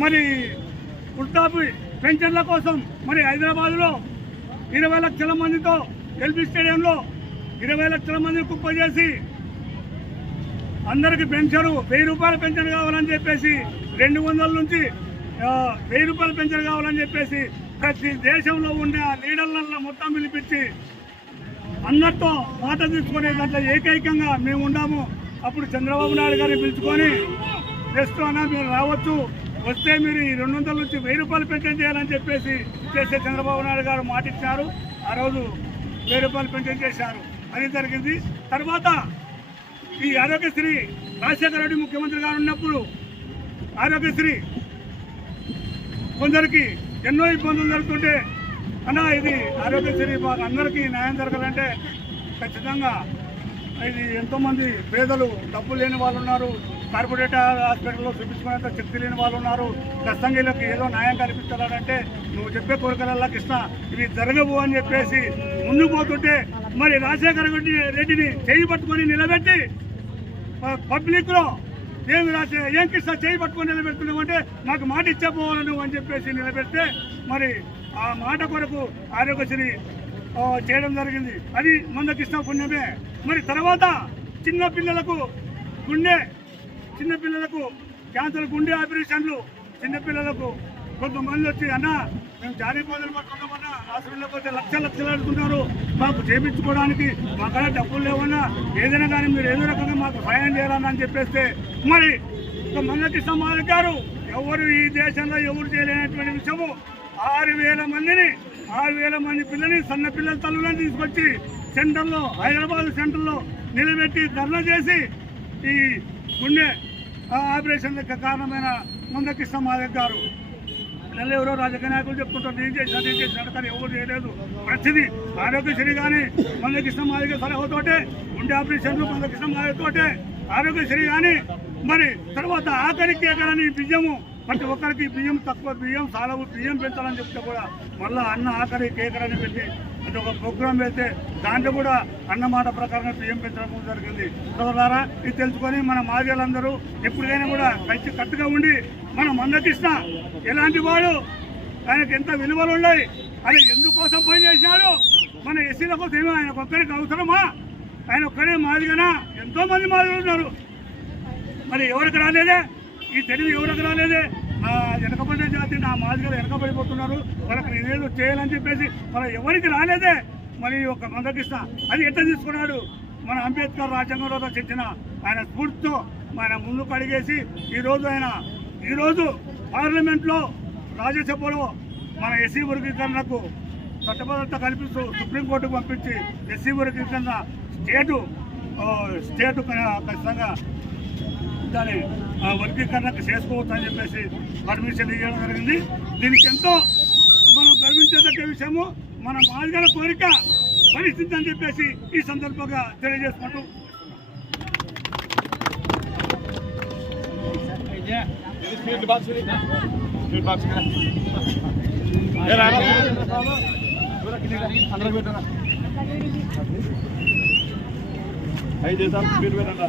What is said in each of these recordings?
మరి వృద్ధాప్య పెన్షన్ల కోసం మరి హైదరాబాద్లో ఇరవై లక్షల మందితో ఎల్బీ స్టేడియంలో ఇరవై లక్షల మందిని కుప్ప చేసి అందరికి పెన్షన్ వెయ్యి రూపాయల పెన్షన్ కావాలని చెప్పేసి రెండు వందల నుంచి వెయ్యి రూపాయల పెన్షన్ కావాలని చెప్పేసి ప్రతి దేశంలో ఉండే ఆ లీడర్లను మొత్తం పిలిపించి అందరితో మాట తీసుకునే దాంట్లో ఏకైకంగా మేము ఉన్నాము. అప్పుడు చంద్రబాబు నాయుడు గారిని పిలుచుకొని నెక్స్ట్ అన్నా మీరు రావచ్చు వస్తే మీరు ఈ రెండు వందల నుంచి వెయ్యి రూపాయలు పెన్షన్ చేయాలని చెప్పేసి చేసే చంద్రబాబు నాయుడు గారు మాటిచ్చారు. ఆ రోజు వెయ్యి రూపాయలు పెన్షన్ చేశారు. అది జరిగింది. తర్వాత ఈ ఆరోగ్యశ్రీ రాజశేఖర రెడ్డి ముఖ్యమంత్రి గారు ఉన్నప్పుడు ఆరోగ్యశ్రీ కొందరికి ఎన్నో ఇబ్బందులు జరుగుతుంటే అన్నా ఇది ఆరోగ్యశ్రీ మాకు అందరికీ న్యాయం జరగాలంటే ఖచ్చితంగా ఇది ఎంతోమంది పేదలు డబ్బు లేని వాళ్ళు ఉన్నారు. కార్పొరేట్ హాస్పిటల్లో చూపించుకునేంత శక్తి లేని వాళ్ళు ఉన్నారు. కష్టంగా ఏదో న్యాయం కల్పించాలంటే నువ్వు చెప్పే కోరికలల్లా కృష్ణ ఇవి జరగవు అని చెప్పేసి ముందు పోతుంటే మరి రాజశేఖర రెడ్డి రెడ్డిని చేయి పట్టుకొని నిలబెట్టి పబ్లిక్లో ఏం రాసే ఏం కృష్ణ చేయి పట్టుకొని నిలబెడుతున్నావు అంటే నాకు మాట ఇచ్చేపోవాలి నువ్వు అని చెప్పేసి నిలబెడితే మరి ఆ మాట కొరకు ఆరోగ్యశ్రీ చేయడం జరిగింది. అది మంద కృష్ణ పుణ్యమే. మరి తర్వాత చిన్న పిల్లలకు గుండె చిన్నపిల్లలకు క్యాన్సర్ గుండె ఆపరేషన్లు చిన్నపిల్లలకు కొంతమంది వచ్చి అన్న మేము జారీ పోదలు పట్టుకున్నామన్నా హాస్పిటల్కి పోతే లక్ష లక్షలు అడుగుతున్నారు మాకు చేపించుకోవడానికి మా డబ్బులు లేవన్నా ఏదైనా కానీ మీరు ఏదో రకంగా మాకు సహాయం చేయాలన్నా అని చెప్పేస్తే మరి ఒక మొన్నటి సమాధి గారు ఎవరు ఈ దేశంలో ఎవరు చేయలేనటువంటి విషయము ఆరు వేల మందిని ఆరు వేల మంది పిల్లని సన్న పిల్లల తల్లులను తీసుకొచ్చి సెంటర్లో హైదరాబాద్ సెంటర్లో నిలబెట్టి ధర్నా చేసి ఈ గుండె ఆ, ఆపరేషన్లకు కారణమైన మందకృష్ణ మాదక్ గారు. నెల ఎవరో రాజకీయ నాయకులు చెప్తుంటారు నేను చేసినా నేను చేసినట్టు కానీ ఎవరు చేయలేదు. ప్రతిదీ ఆరోగ్యశ్రీ కానీ మందకృష్ణ మాదిగ సలహాతోటే గుండె ఆపరేషన్లు మందకృష్ణ మాదిగతోటే ఆరోగ్యశ్రీ కానీ మరి తర్వాత ఆఖరికి ఎక్కడని బియ్యము ప్రతి ఒక్కరికి బియ్యం తక్కువ బియ్యం సాలవు బియ్యం పెంచాలని చెప్తే కూడా మళ్ళీ అన్న ఆఖరి కేకరని పెట్టి అంటే ఒక ప్రోగ్రాం పెడితే దాంట్లో కూడా అన్నమాట ప్రకారంగా బియ్యం పెంచడం జరిగింది. సోదరులారా ఇది తెలుసుకొని మన మాదిగలందరూ ఎప్పుడైనా కూడా కలిసి కట్టుగా ఉండి మనం మందకృష్ణ ఎలాంటి వాడు? ఆయనకి ఎంత విలువలు ఉన్నాయి? అది ఎందుకోసం పనిచేసినాడు మన ఎస్సీల కోసం ఏమో ఆయన ఒక్కరికి అవసరమా? ఆయన ఒక్కడే మాదిగనా? ఎంతో మంది మాదిగలు ఉన్నారు. మరి ఎవరికి రాలేదే? ఈ తెలివి ఎవరికి రాలేదే? వెనకబడిన జాతి నా మాదిగలు వెనకబడిపోతున్నారు వాళ్ళకి నేనేదో చేయాలని చెప్పేసి మన ఎవరికి రాలేదే. మరి ఒక మందకృష్ణ అది ఎట్లా తీసుకున్నాడు? మన అంబేద్కర్ రాజ్యాంగంలో రచించిన ఆయన స్ఫూర్తితో ఆయన ముందుకు అడిగేసి ఈరోజు ఆయన ఈరోజు పార్లమెంట్లో రాజ్యసభలో మన ఎస్సీ వర్గీకరణకు చట్టబద్ధత కల్పిస్తూ సుప్రీంకోర్టుకు పంపించి ఎస్సీ వర్గీకరణ స్టేటు స్టేటు ఖచ్చితంగా దాని ఆ, చేసుకోవచ్చని చేసుకోవచ్చు అని చెప్పేసి పర్మిషన్ ఇవ్వడం జరిగింది. దీనికి ఎంతో మనం గర్వించేదగ్గ విషయము మన మాదిగల కోరిక పరిస్థితి అని చెప్పేసి ఈ సందర్భంగా తెలియజేసుకుంటూ. స్పీడ్ బాక్స్ బాక్స్ ఐదు సార్ స్పీడ్ పెట్టండి.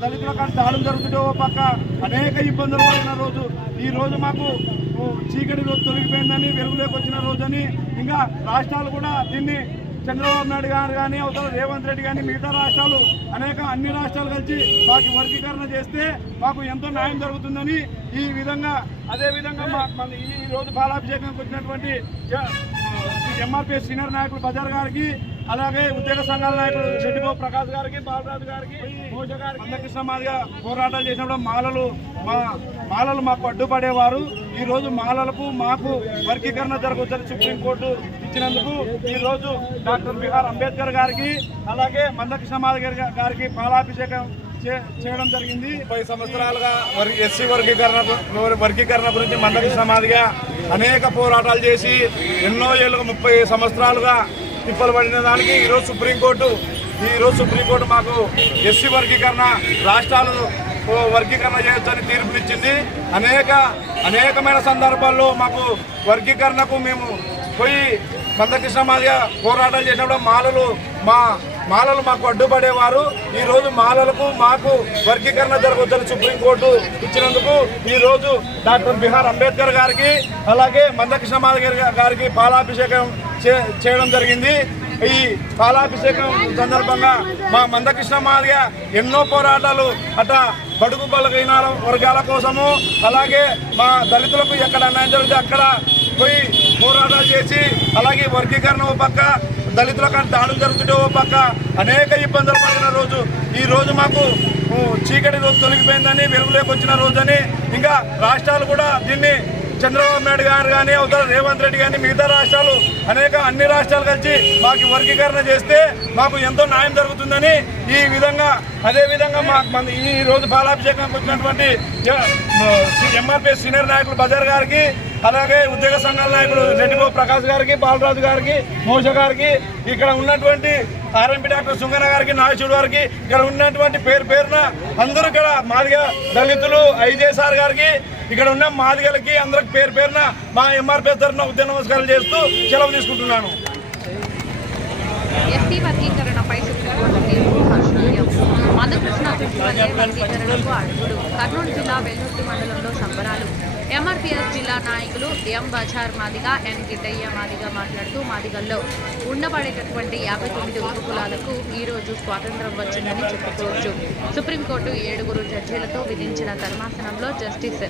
దళితుల కానీ దాడులు జరుగుతుంటే ఓ పక్క అనేక ఇబ్బందులు పడిన రోజు ఈ రోజు మాకు చీకటి రోజు తొలగిపోయిందని వెలుగులోకి వచ్చిన రోజని ఇంకా రాష్ట్రాలు కూడా దీన్ని చంద్రబాబు నాయుడు గారు కానీ అవతల రేవంత్ రెడ్డి కానీ మిగతా రాష్ట్రాలు అనేక అన్ని రాష్ట్రాలు కలిసి మాకు వర్గీకరణ చేస్తే మాకు ఎంతో న్యాయం జరుగుతుందని ఈ విధంగా అదే విధంగా మన ఈ రోజు పాలాభిషేకానికి వచ్చినటువంటి ఎంఆర్పీ సీనియర్ నాయకులు బజార్ గారికి అలాగే ఉద్యోగ సంఘాల నాయకులు రెడ్డిబాబు ప్రకాష్ గారికి బాలరాజు గారికి మోజ గారికి అందకృష్ణ మాదిగా పోరాటాలు చేసినప్పుడు మాలలు మా మాలలు మాకు అడ్డుపడేవారు. ఈ రోజు మాలలకు మాకు వర్గీకరణ జరగవచ్చని సుప్రీంకోర్టు ఇచ్చినందుకు ఈ రోజు డాక్టర్ బిఆర్ అంబేద్కర్ గారికి అలాగే మందకృష్ణ మాదిగ గారికి పాలాభిషేకం చే- చేయడం జరిగింది. ముప్పై సంవత్సరాలుగా ఎస్సీ వర్గీకరణ వర్గీకరణ గురించి మందకృష్ణ మాదిగా అనేక పోరాటాలు చేసి ఎన్నో ఏళ్ళుగా ముప్పై సంవత్సరాలుగా తిప్పలు పడిన దానికి ఈరోజు సుప్రీంకోర్టు ఈరోజు సుప్రీంకోర్టు మాకు ఎస్సీ వర్గీకరణ రాష్ట్రాలు వర్గీకరణ చేయొచ్చని తీర్పునిచ్చింది. అనేక అనేకమైన సందర్భాల్లో మాకు వర్గీకరణకు మేము పోయి మందకృష్ణ మాదిగా పోరాటాలు చేసినప్పుడు మాలలు మా మాలలు మాకు అడ్డుపడేవారు. ఈరోజు మాలలకు మాకు వర్గీకరణ జరగవచ్చని సుప్రీంకోర్టు ఇచ్చినందుకు ఈరోజు డాక్టర్ బిహార్ అంబేద్కర్ గారికి అలాగే మందకృష్ణ మాదిగర్ గారికి పాలాభిషేకం చేయడం జరిగింది. ఈ పాలాభిషేకం సందర్భంగా మా మందకృష్ణ మాదిగ ఎన్నో పోరాటాలు అట బడుగు బలగైన వర్గాల కోసము అలాగే మా దళితులకు ఎక్కడ అన్యాయం జరిగితే అక్కడ పోయి పోరాటాలు చేసి అలాగే వర్గీకరణ పక్క దళితులకు దాడులు జరుగుతుంటే ఓ పక్క అనేక ఇబ్బందులు పడిన రోజు ఈ రోజు మాకు చీకటి రోజు తొలగిపోయిందని వెలుగులోకి వచ్చిన రోజని ఇంకా రాష్ట్రాలు కూడా దీన్ని చంద్రబాబు నాయుడు గారు కానీ అవతల రేవంత్ రెడ్డి కానీ మిగతా రాష్ట్రాలు అనేక అన్ని రాష్ట్రాలు కలిసి మాకు వర్గీకరణ చేస్తే మాకు ఎంతో న్యాయం జరుగుతుందని ఈ విధంగా అదే విధంగా మాకు మన ఈ రోజు బాలాభిషేకానికి వచ్చినటువంటి ఎంఆర్పీ సీనియర్ నాయకులు బజార్ గారికి అలాగే ఉద్యోగ సంఘాల నాయకులు రెడ్డిగో ప్రకాష్ గారికి బాలరాజు గారికి మోష గారికి ఇక్కడ ఉన్నటువంటి ఆర్ఎంపీ డాక్టర్ సుంగన గారికి నాయచుడు గారికి ఇక్కడ ఉన్నటువంటి పేరు పేరున అందరూ ఇక్కడ మాదిగ దళితులు ఐజేసార్ గారికి ఇక్కడ ఉన్న మాదిగలకి అందరికి పేరు పేరున మా ఎంఆర్పీ తరఫున ఉద్యోగ నమస్కారాలు చేస్తూ సెలవు తీసుకుంటున్నాను. ఎస్టీ వర్గీకరణపై వర్గీకరణకు కర్నూలు జిల్లా వెల్లుర్తి మండలంలో ఎంఆర్పీఎస్ జిల్లా నాయకులు ఎం బజార్ మాదిగ ఎన్ గిడ్డయ్య మాదిగా మాట్లాడుతూ మాదిగల్లో ఉండబడేటటువంటి యాభై తొమ్మిది ఉపకులాలకు ఈ రోజు స్వాతంత్రం వచ్చిందని చెప్పుకోవచ్చు. సుప్రీంకోర్టు ఏడుగురు జడ్జీలతో విధించిన ధర్మాసనంలో జస్టిస్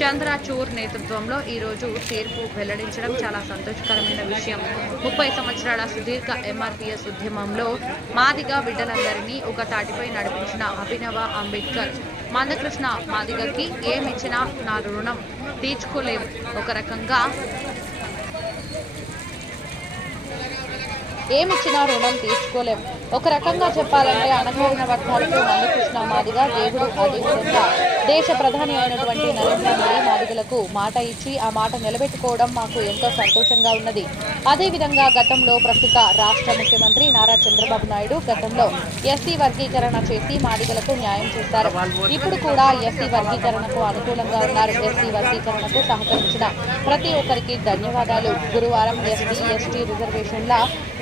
చంద్రచూర్ నేతృత్వంలో ఈరోజు తీర్పు వెల్లడించడం చాలా సంతోషకరమైన విషయం. ముప్పై సంవత్సరాల సుదీర్ఘ ఎంఆర్పీఎస్ ఉద్యమంలో మాదిగ బిడ్డలందరినీ ఒక తాటిపై నడిపించిన అభినవ అంబేద్కర్ మందకృష్ణ మాదిగకి ఏమిచ్చినా నా రుణం తీర్చుకోలేము ఒక రకంగా ఏమిచ్చినా రుణం తీర్చుకోలేము ఒక రకంగా చెప్పాలంటే అణగారిన వర్గాలకు మందకృష్ణ మాదిగా దేవుడు అదేవిధంగా దేశ ప్రధాని అయినటువంటి నరేంద్ర మోడీ మాదిగలకు మాట ఇచ్చి ఆ మాట నిలబెట్టుకోవడం మాకు ఎంతో సంతోషంగా ఉన్నది. అదేవిధంగా గతంలో ప్రస్తుత రాష్ట్ర ముఖ్యమంత్రి నారా చంద్రబాబు నాయుడు గతంలో ఎస్సీ వర్గీకరణ చేసి మాదిగలకు న్యాయం చేశారు. ఇప్పుడు కూడా ఎస్సీ వర్గీకరణకు అనుకూలంగా ఉన్నారు. ఎస్సీ వర్గీకరణకు సహకరించిన ప్రతి ఒక్కరికి ధన్యవాదాలు. గురువారం ఎస్సీ ఎస్టీ రిజర్వేషన్ల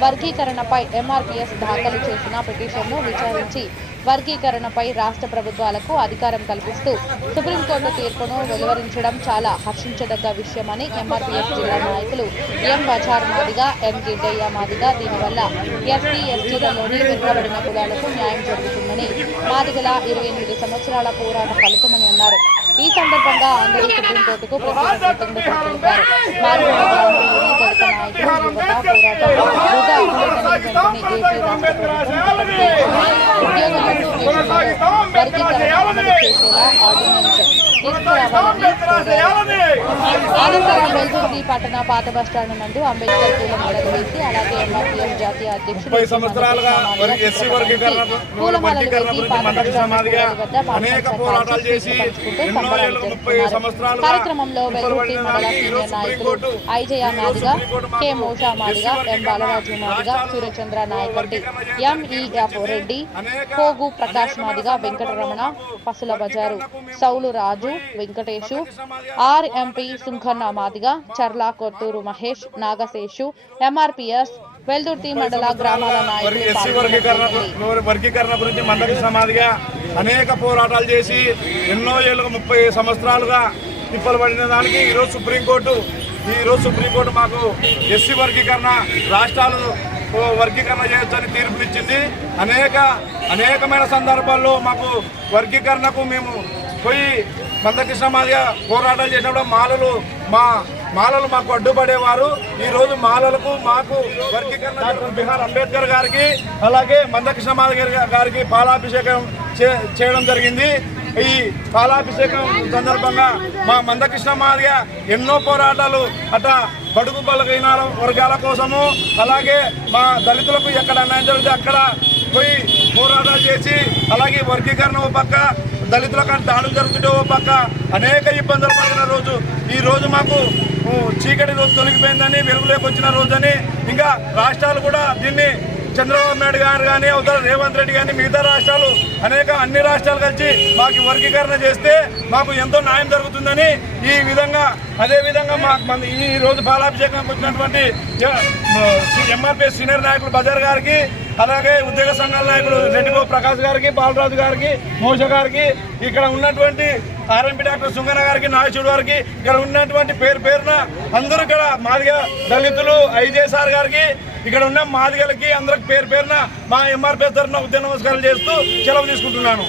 వర్గీకరణపై ఎంఆర్పీఎస్ దాఖలు చేసిన పిటిషన్ను విచారించి వర్గీకరణపై రాష్ట్ర ప్రభుత్వాలకు అధికారం కల్పిస్తూ సుప్రీంకోర్టు తీర్పును వెలువరించడం చాలా హర్షించదగ్గ విషయమని ఎంఆర్పీఎఫ్ జిల్లా నాయకులు ఎం బజార్ మాదిగా ఎం గిడ్డయ్య మాదిగా దీనివల్ల ఎస్సీ ఎస్టీలలోని వెనుకబడిన కులాలకు న్యాయం జరుగుతుందని మాదిగల ఇరవై ఎనిమిది సంవత్సరాల పోరాట ఫలితమని అన్నారు. ఈ సందర్భంగా అందరూ సుప్రీంకోర్టుకు ప్రత్యేక తెలిపారు. మారుమూల గ్రామంలోని దళిత నాయకులు యువత పోరాటం వృధా వెంటనే ఏపీ రాష్ట్ర ప్రభుత్వం అనంతరం వెల్దుర్తి పట్టణ పాత బస్టాండ్ నందు అంబేద్కర్ పూలమాలలు వేసి అలాగే ఎంఆర్పీఎస్ జాతీయ అధ్యక్షుడు ముప్పై సంవత్సరాలుగా కార్యక్రమంలో మండల సీనియర్ నాయకులు Isaiah Madiga K Mosha Madiga M Balaraju Madiga Suryachandra నాయకట్టి వర్గీకరణ ఎంఈఎఫ్ రెడ్డి పోగు ప్రకాష్ మాదిగా వెంకటరమణ పసుల బజారు సౌలు రాజు వెంకటేషు ఆర్ఎంపీ సుంఖన్న మాదిగా చర్ల కొత్తూరు మహేష్ నాగశేషు ఎంఆర్పిఎస్ వెల్దుర్తి మండల గ్రామాల నాయకులు ఎస్సీ వర్గీకరణ వర్గీకరణ గురించి మందకృష్ణ సమాధిగా అనేక పోరాటాలు చేసి ఎన్నో ఏళ్ళుగా ముప్పై సంవత్సరాలుగా తిప్పలు పడిన దానికి ఈరోజు సుప్రీంకోర్టు ఈరోజు సుప్రీంకోర్టు మాకు ఎస్సీ వర్గీకరణ రాష్ట్రాలు వర్గీకరణ చేయొచ్చని తీర్పునిచ్చింది అనేక అనేకమైన సందర్భాల్లో మాకు వర్గీకరణకు మేము పోయి మందకృష్ణ మాదిగ పోరాటాలు చేసినప్పుడు మాలలు మా మాలలు మాకు అడ్డుపడేవారు. ఈరోజు మాలలకు మాకు వర్గీకరణ డాక్టర్ బిహార్ అంబేద్కర్ గారికి అలాగే మందకృష్ణ మాదిగర్ గారికి పాలాభిషేకం చేయడం జరిగింది. ఈ పాలాభిషేకం సందర్భంగా మా మందకృష్ణ మాదిగ ఎన్నో పోరాటాలు అట బడుగు బలగైన వర్గాల కోసము అలాగే మా దళితులకు ఎక్కడ అన్యాయం జరిగితే అక్కడ పోయి పోరాటాలు చేసి అలాగే వర్గీకరణ ఓ పక్క దళితులకు దాడులు జరుగుతుంటే ఓ పక్క అనేక ఇబ్బందులు పడిన రోజు. ఈ రోజు మాకు చీకటి రోజు తొలగిపోయిందని వెలుగులోకి వచ్చిన రోజని ఇంకా రాష్ట్రాలు కూడా దీన్ని చంద్రబాబు నాయుడు గారు కానీ అవతల రేవంత్ రెడ్డి కానీ మిగతా రాష్ట్రాలు అనేక అన్ని రాష్ట్రాలు కలిసి మాకు వర్గీకరణ చేస్తే మాకు ఎంతో న్యాయం జరుగుతుందని ఈ విధంగా అదే విధంగా మాకు మన ఈ రోజు పాలాభిషేకానికి వచ్చినటువంటి ఎంఆర్పీ సీనియర్ నాయకులు బజార్ గారికి అలాగే ఉద్యోగ సంఘాల నాయకులు రెడ్డిగో ప్రకాష్ గారికి బాలరాజు గారికి మోష గారికి ఇక్కడ ఉన్నటువంటి ఆర్ఎంపీ డాక్టర్ సుంగన గారికి నాయచుడు గారికి ఇక్కడ ఉన్నటువంటి పేరు పేరున అందరూ ఇక్కడ మాదిగ దళితులు ఐజేసార్ గారికి ఇక్కడ ఉన్న మాదిగలకి అందరికి పేరు పేరున మా ఎంఆర్పీ తరఫున ఉద్యమ నమస్కారాలు చేస్తూ సెలవు తీసుకుంటున్నాను.